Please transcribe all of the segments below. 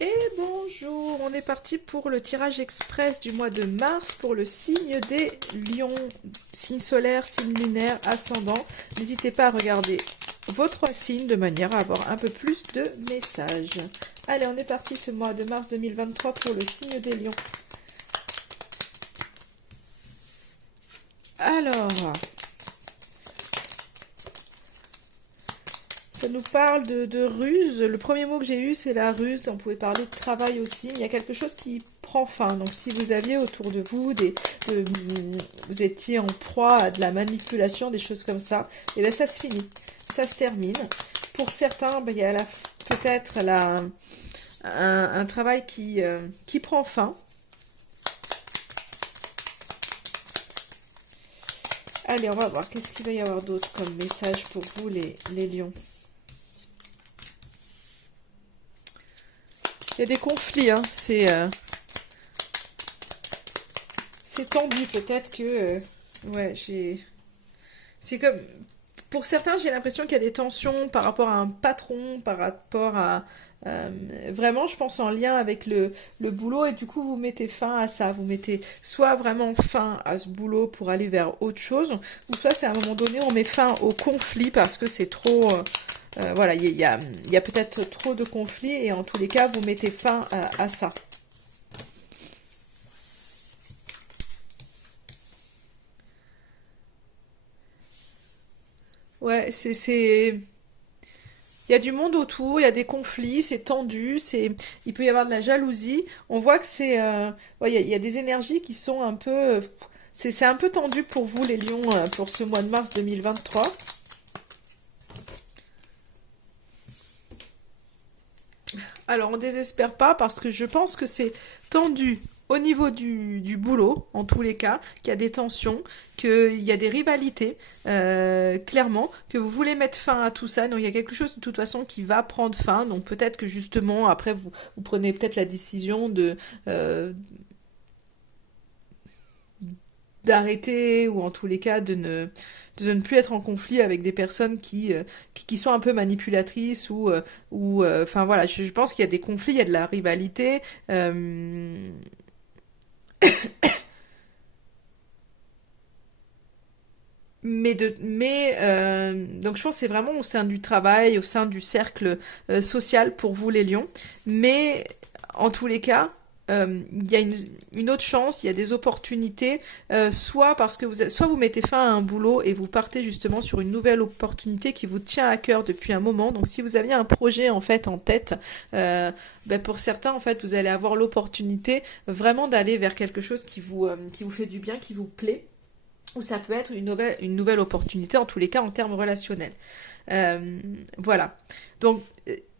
Et bonjour, on est parti pour le tirage express du mois de mars pour le signe des lions, signe solaire, signe lunaire, ascendant. N'hésitez pas à regarder vos trois signes de manière à avoir un peu plus de messages. Allez, on est parti ce mois de mars 2023 pour le signe des lions. Alors, ça nous parle de ruse. Le premier mot que j'ai eu, c'est la ruse. On pouvait parler de travail aussi. Mais il y a quelque chose qui prend fin. Donc, si vous aviez autour de vous vous étiez en proie à de la manipulation, des choses comme ça, et bien ça se finit. Ça se termine. Pour certains, ben, il y a peut-être un travail qui prend fin. Allez, on va voir. Qu'est-ce qu'il va y avoir d'autre comme message pour vous, les lions? Il y a des conflits, hein. C'est tendu, peut-être que... ouais, c'est comme... Pour certains, j'ai l'impression qu'il y a des tensions par rapport à un patron, par rapport à... vraiment, je pense en lien avec le boulot, et du coup, vous mettez fin à ça. Vous mettez soit vraiment fin à ce boulot pour aller vers autre chose, ou soit c'est à un moment donné, on met fin au conflit parce que c'est trop... voilà, il y a peut-être trop de conflits, et en tous les cas, vous mettez fin à ça. Ouais, il y a du monde autour, il y a des conflits, c'est tendu, il peut y avoir de la jalousie. On voit que ouais, il y a des énergies qui sont un peu, c'est un peu tendu pour vous, les lions, pour ce mois de mars 2023. Alors, on désespère pas parce que je pense que c'est tendu au niveau du boulot, en tous les cas, qu'il y a des tensions, qu'il y a des rivalités, clairement, que vous voulez mettre fin à tout ça. Donc, il y a quelque chose de toute façon qui va prendre fin. Donc, peut-être que justement, après, vous prenez peut-être la décision euh, d'arrêter ou en tous les cas de ne plus être en conflit avec des personnes qui sont un peu manipulatrices enfin voilà, je pense qu'il y a des conflits, il y a de la rivalité. Donc je pense que c'est vraiment au sein du travail, au sein du cercle social pour vous les lions. Mais en tous les cas, il y a une autre chance, il y a des opportunités, soit parce que soit vous mettez fin à un boulot et vous partez justement sur une nouvelle opportunité qui vous tient à cœur depuis un moment. Donc si vous aviez un projet en fait en tête, ben pour certains en fait vous allez avoir l'opportunité vraiment d'aller vers quelque chose qui vous fait du bien, qui vous plaît, ou ça peut être une nouvelle opportunité, en tous les cas en termes relationnels. Euh, voilà. Donc,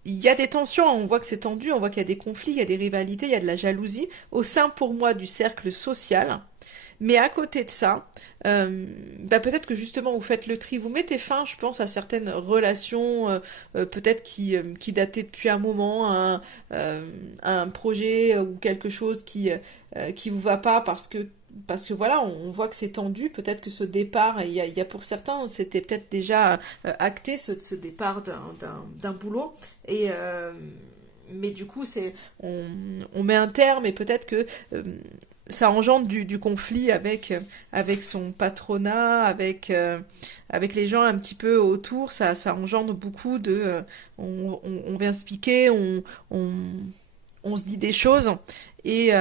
il y a des tensions, on voit que c'est tendu, on voit qu'il y a des conflits, il y a des rivalités, il y a de la jalousie au sein pour moi du cercle social. Mais à côté de ça, bah peut-être que justement vous faites le tri, vous mettez fin, je pense, à certaines relations, peut-être qui dataient depuis un moment, à un projet ou quelque chose qui vous va pas parce que voilà, on voit que c'est tendu, peut-être que ce départ, il y a pour certains, c'était peut-être déjà acté ce départ d'un boulot, et mais du coup, on met un terme, et peut-être que ça engendre du conflit avec son patronat, avec les gens un petit peu autour, ça engendre beaucoup on vient se piquer, on se dit des choses, et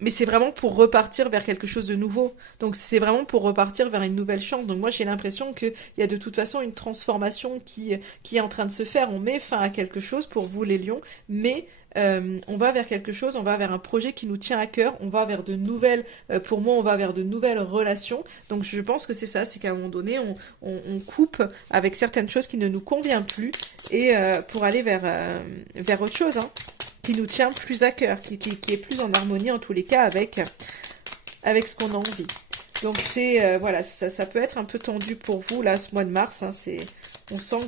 mais c'est vraiment pour repartir vers quelque chose de nouveau. Donc c'est vraiment pour repartir vers une nouvelle chance. Donc moi j'ai l'impression qu'il y a de toute façon une transformation qui est en train de se faire. On met fin à quelque chose pour vous les lions, mais on va vers quelque chose, on va vers un projet qui nous tient à cœur, on va vers de nouvelles, pour moi on va vers de nouvelles relations. Donc je pense que c'est ça, c'est qu'à un moment donné on coupe avec certaines choses qui ne nous conviennent plus, et pour aller vers autre chose, hein, qui nous tient plus à cœur, qui est plus en harmonie en tous les cas avec ce qu'on a envie. Donc c'est voilà, ça peut être un peu tendu pour vous là ce mois de mars, hein, on sent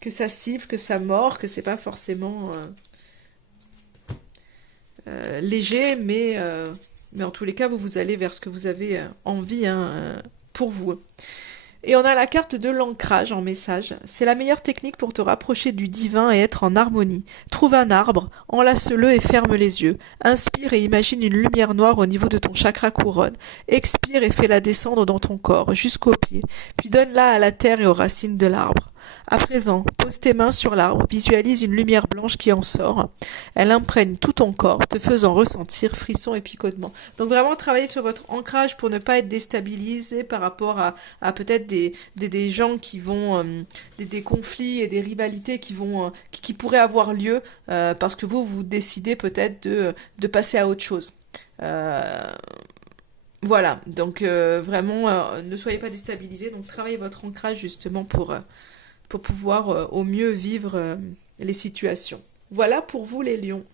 que ça siffle, que ça mord, que c'est pas forcément léger, mais en tous les cas vous allez vers ce que vous avez envie, hein, pour vous. Et on a la carte de l'ancrage en message. C'est la meilleure technique pour te rapprocher du divin et être en harmonie. Trouve un arbre, enlace-le et ferme les yeux. Inspire et imagine une lumière noire au niveau de ton chakra couronne. Expire et fais-la descendre dans ton corps, jusqu'aux pieds. Puis donne-la à la terre et aux racines de l'arbre. À présent, pose tes mains sur l'arbre, visualise une lumière blanche qui en sort. Elle imprègne tout ton corps, te faisant ressentir frissons et picotements. Donc vraiment travailler sur votre ancrage pour ne pas être déstabilisé par rapport à peut-être des gens qui vont des conflits et des rivalités qui pourraient avoir lieu parce que vous décidez peut-être de passer à autre chose. Euh, voilà, donc vraiment ne soyez pas déstabilisés, donc travaillez votre ancrage justement pour pouvoir au mieux vivre les situations. Voilà pour vous les lions.